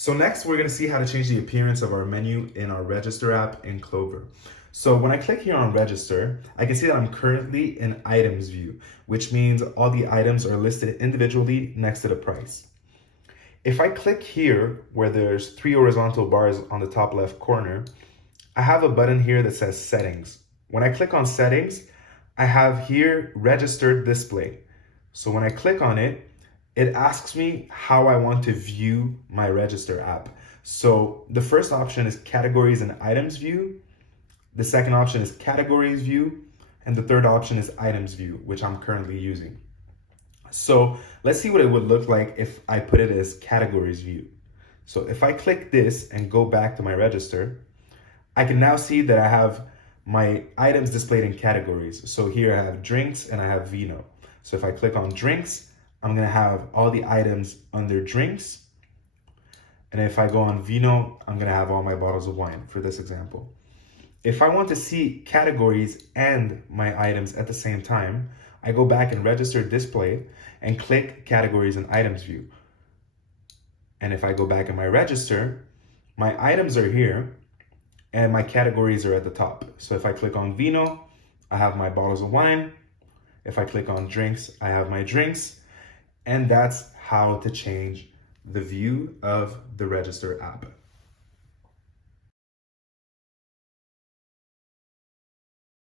So next, we're gonna see how to change the appearance of our menu in our Register app in Clover. So when I click here on Register, I can see that I'm currently in Items view, which means all the items are listed individually next to the price. If I click here where there's 3 horizontal bars on the top left corner, I have a button here that says Settings. When I click on Settings, I have here Registered Display. So when I click on it, it asks me how I want to view my Register app. So the first option is Categories and Items View. The second option is Categories View. And the third option is Items View, which I'm currently using. So let's see what it would look like if I put it as Categories View. So if I click this and go back to my Register, I can now see that I have my items displayed in categories. So here I have drinks and I have vino. So if I click on drinks, I'm gonna have all the items under drinks. And if I go on vino, I'm gonna have all my bottles of wine for this example. If I want to see categories and my items at the same time, I go back and Register Display and click Categories and Items View. And if I go back in my register, my items are here and my categories are at the top. So if I click on vino, I have my bottles of wine. If I click on drinks, I have my drinks. And that's how to change the view of the Register app.